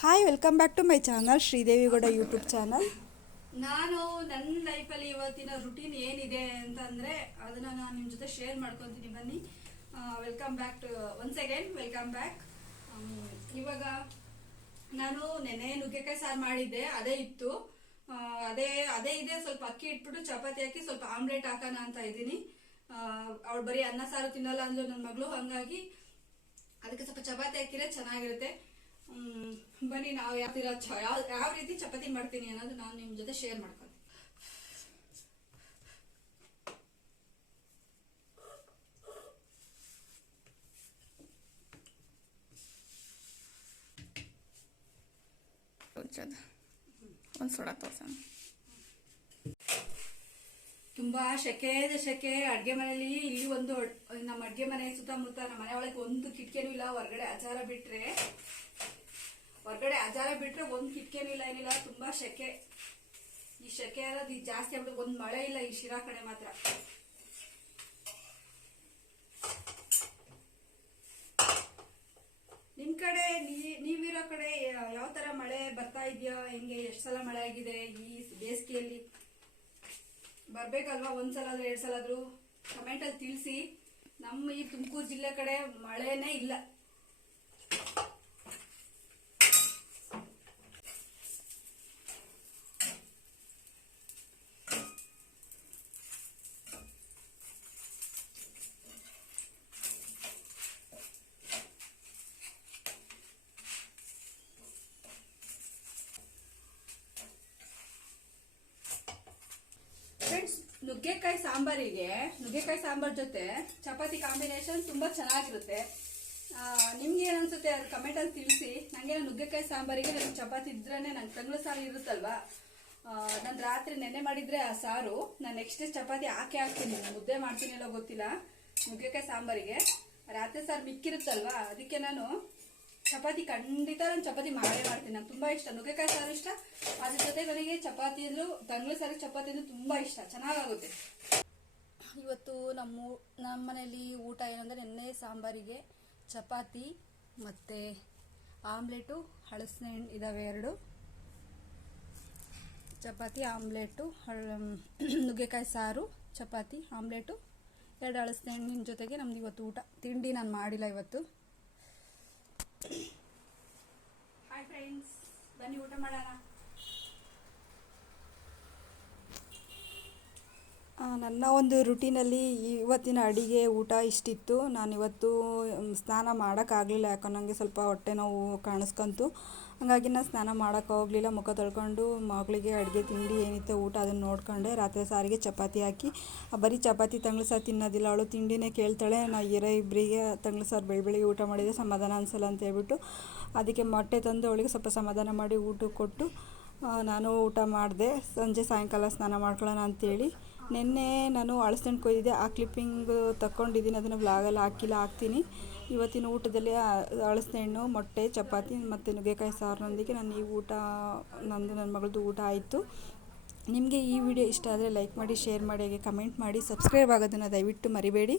Hi welcome back to my channel Sridevi Gowda YouTube channel ನಾನು ನನ್ನ ಲೈಫಲ್ಲಿ ಇವತ್ತಿನ ರುಟೀನ್ ಏನಿದೆ ಅಂತಂದರೆ ಅದನ್ನು ನಾನು ನಿಮ್ಮ ಜೊತೆ ಶೇರ್ ಮಾಡ್ಕೊತೀನಿ. ಬನ್ನಿ. Welcome back to one second welcome back ಇವಾಗ ನಾನು ನೆನೆ ನುಗ್ಗೆಕಾಯಿ ಸಾರು ಮಾಡಿದ್ದೆ, ಅದೇ ಇತ್ತು. ಅದೇ ಅದೇ ಇದೆ, ಸ್ವಲ್ಪ ಅಕ್ಕಿ ಇಟ್ಬಿಟ್ಟು ಚಪಾತಿ ಹಾಕಿ ಸ್ವಲ್ಪ ಆಮ್ಲೆಟ್ ಹಾಕೋಣ ಅಂತ ಇದ್ದೀನಿ. ಅವಳು ಬರೀ ಅನ್ನ ಸಾರು ತಿನ್ನಲ್ಲ ಅಂದ್ರೆ ನನ್ನ ಮಗಳು, ಹಂಗಾಗಿ ಅದಕ್ಕೆ ಸ್ವಲ್ಪ ಚಪಾತಿ ಹಾಕಿದ್ರೆ ಚೆನ್ನಾಗಿರುತ್ತೆ. ಬನ್ನಿ, ನಾವು ಯಾವ ಯಾವ ಯಾವ ರೀತಿ ಚಪಾತಿ ಮಾಡ್ತೀನಿ ಅನ್ನೋದು ನಾನು ನಿಮ್ಮ ಜೊತೆ ಶೇರ್ ಮಾಡ್ಕೊತೀನಿ ಒಂದು ಸೋಡಾ ತೋರ್ಸಣ. ತುಂಬಾ ಸೆಕೆ ಶೆಕೆ. ಅಡ್ಗೆ ಮನೆಯಲ್ಲಿ ಇಲ್ಲಿ ಒಂದು ನಮ್ಮ ಅಡ್ಗೆ ಮನೆ ಸುತ್ತಮುತ್ತ ನಮ್ಮ ಮನೆ ಒಳಗೆ ಒಂದು ಕಿಟಕಿನೂ ಇಲ್ಲ. ಹೊರಗಡೆ ಆಚಾರ ಬಿಟ್ರೆ, ಹೊರಗಡೆ ಆಚಾರ ಬಿಟ್ರೆ ಒಂದು ಕಿಟಕಿನೂ ಇಲ್ಲ, ಏನಿಲ್ಲ. ತುಂಬಾ ಶೆಕೆ. ಈ ಶೆಕೆ ಅನ್ನೋದು ಈ ಜಾಸ್ತಿ ಆಗ್ಬಿಟ್ಟು ಒಂದು ಮಳೆ ಇಲ್ಲ ಈ ಶಿರಾ ಕಡೆ ಮಾತ್ರ. ನಿಮ್ ಕಡೆ ನೀವಿರೋ ಕಡೆ ಯಾವ ತರ ಮಳೆ ಬರ್ತಾ ಇದೆಯಾ? ಹೆಂಗೆ? ಎಷ್ಟು ಸಲ ಮಳೆ ಆಗಿದೆ? ಈ ಬೇಸಿಗೆಯಲ್ಲಿ? ಬರ್ಬೇಕಲ್ವಾ? ಒಂದ್ಸಲ ಆದ್ರೂ ಎರಡ್ ಸಲ ಆದ್ರೂ ಕಮೆಂಟ್ ಅಲ್ಲಿ ತಿಳಿಸಿ. ನಮ್ಮ ಈ ತುಮಕೂರು ಜಿಲ್ಲೆ ಕಡೆ ಮಳೆನೇ ಇಲ್ಲ. ಫ್ರೆಂಡ್ಸ್ ನುಗ್ಗೆಕಾಯಿ ಸಾಂಬಾರಿಗೆ, ನುಗ್ಗೆಕಾಯಿ ಸಾಂಬಾರ್ ಜೊತೆ ಚಪಾತಿ ಕಾಂಬಿನೇಷನ್ ತುಂಬಾ ಚೆನ್ನಾಗಿರುತ್ತೆ. ನಿಮ್ಗೆ ಏನನ್ಸುತ್ತೆ ಅನ್ಸುತ್ತೆ ಅದು ಕಮೆಂಟ್ ಅಲ್ಲಿ ತಿಳಿಸಿ. ನಂಗೆ ನುಗ್ಗೆಕಾಯಿ ಸಾಂಬಾರಿಗೆ ನನಗೆ ಚಪಾತಿ ಇದ್ರೇನೆ ನಂಗೆ ತಂಗ್ಳ ಸಾರು ಇರುತ್ತಲ್ವಾ? ನಾನು ರಾತ್ರಿ ನೆನೆ ಮಾಡಿದ್ರೆ ಆ ಸಾರು, ನಾನು ನೆಕ್ಸ್ಟ್ ಚಪಾತಿ ಹಾಕಿ ಹಾಕ್ತೀನಿ. ನಾನು ಮುದ್ದೆ ಮಾಡ್ತೀನಿ ಗೊತ್ತಿಲ್ಲ. ನುಗ್ಗೆಕಾಯಿ ಸಾಂಬಾರಿಗೆ. ರಾತ್ರಿ ಸಾರು ಮಿಕ್ಕಿರುತ್ತಲ್ವಾ? ಅದಕ್ಕೆ ನಾನು ಚಪಾತಿ ಖಂಡಿತ ನಾನು ಚಪಾತಿ ಮಾಡೇ ಮಾಡ್ತೀನಿ. ನಂಗೆ ತುಂಬಾ ಇಷ್ಟ. ನುಗ್ಗೆಕಾಯಿ ಸಾರು ಇಷ್ಟ. ಅದ್ರ ಜೊತೆ ನನಗೆ ಚಪಾತಿ ಅಂದ್ರು ತಂಗ್ಳ ಸಾರು ಚಪಾತಿ ಅಂದ್ರೆ ತುಂಬಾ ಇಷ್ಟ. ಚೆನ್ನಾಗಾಗುತ್ತೆ. ಇವತ್ತು ನಮ್ಮ ನಮ್ಮ ಮನೆಯಲ್ಲಿ ಊಟ ಏನಂದ್ರೆ ನೆನ್ನೆ ಸಾಂಬಾರಿಗೆ ಚಪಾತಿ ಮತ್ತು ಆಮ್ಲೆಟು, ಹಳಸನೆ ಹಣ್ಣು ಇದಾವೆ ಎರಡು. ಚಪಾತಿ, ಆಮ್ಲೆಟು, ಹಳ ನುಗ್ಗೆಕಾಯಿ ಸಾರು, ಚಪಾತಿ, ಆಮ್ಲೆಟು, ಎರಡು ಹಳಸನೆ ಹಣ್ಣಿನ ಜೊತೆಗೆ ನಮ್ದು ಇವತ್ತು ಊಟ. ತಿಂಡಿ ನಾನು ಮಾಡಿಲ್ಲ ಇವತ್ತು. ಹಾಯ್ ಫ್ರೆಂಡ್ಸ್ ಬನ್ನಿ ಊಟ ಮಾಡೋಣ. ನನ್ನ ಒಂದು ರುಟೀನಲ್ಲಿ ಇವತ್ತಿನ ಅಡಿಗೆ ಊಟ ಇಷ್ಟಿತ್ತು. ನಾನು ಇವತ್ತು ಸ್ನಾನ ಮಾಡೋಕ್ಕಾಗಲಿಲ್ಲ. ಯಾಕಂದ್ರೆ ನನಗೆ ಸ್ವಲ್ಪ ಹೊಟ್ಟೆ ನೋವು ಕಾಣಿಸ್ಕೊಂತು. ಹಾಗಾಗಿ ನಾನು ಸ್ನಾನ ಮಾಡೋಕ್ಕೆ ಹೋಗಲಿಲ್ಲ. ಮುಖ ತೊಳ್ಕೊಂಡು ಮಗಳಿಗೆ ಅಡುಗೆ, ತಿಂಡಿ ಏನಿತ್ತು ಊಟ ಅದನ್ನು ನೋಡ್ಕೊಂಡೆ. ರಾತ್ರಿ ಸಾರಿಗೆ ಚಪಾತಿ ಹಾಕಿ. ಬರೀ ಚಪಾತಿ ತಂಗ್ಳು ಸಾರು ತಿನ್ನೋದಿಲ್ಲ. ಅವಳು ತಿಂಡಿನೇ ಕೇಳ್ತಾಳೆ. ನಾ ಇರೋ ಇಬ್ಬರಿಗೆ ತಂಗ್ಳು ಸಾರು ಬೆಳ ಬೆಳಿಗ್ಗೆ ಊಟ ಮಾಡಿದರೆ ಸಮಾಧಾನ ಅನಿಸಲ್ಲ ಅಂತ ಹೇಳ್ಬಿಟ್ಟು ಅದಕ್ಕೆ ಮೊಟ್ಟೆ ತಂದು ಅವಳಿಗೆ ಸ್ವಲ್ಪ ಸಮಾಧಾನ ಮಾಡಿ ಊಟ ಕೊಟ್ಟು ನಾನು ಊಟ ಮಾಡಿದೆ. ಸಂಜೆ ಸಾಯಂಕಾಲ ಸ್ನಾನ ಮಾಡ್ಕೊಳ್ಳೋಣ ಅಂತೇಳಿ ನಿನ್ನೆ ನಾನು ಅಳಸಣ್ಣು ಕೊಯ್ದಿದ್ದೆ. ಆ ಕ್ಲಿಪ್ಪಿಂಗ್ ತಗೊಂಡಿದ್ದೀನಿ ಅದನ್ನು ವ್ಲಾಗಲ್ಲಿ ಹಾಕಿಲ್ಲ ಹಾಕ್ತೀನಿ. ಇವತ್ತಿನ ಊಟದಲ್ಲಿ ಅಳಸನೆ ಹಣ್ಣು, ಮೊಟ್ಟೆ, ಚಪಾತಿ ಮತ್ತು ನುಗ್ಗೆಕಾಯಿ ಸಾರಿನೊಂದಿಗೆ ನಾನು ಈ ಊಟ, ನಂದು ನನ್ನ ಮಗಳದ್ದು ಊಟ ಆಯಿತು. ನಿಮಗೆ ಈ ವಿಡಿಯೋ ಇಷ್ಟ ಆದರೆ ಲೈಕ್ ಮಾಡಿ ಶೇರ್ ಮಾಡಿ, ಹಾಗೆ ಕಮೆಂಟ್ ಮಾಡಿ ಸಬ್ಸ್ಕ್ರೈಬ್ ಆಗೋದನ್ನು ದಯವಿಟ್ಟು ಮರಿಬೇಡಿ.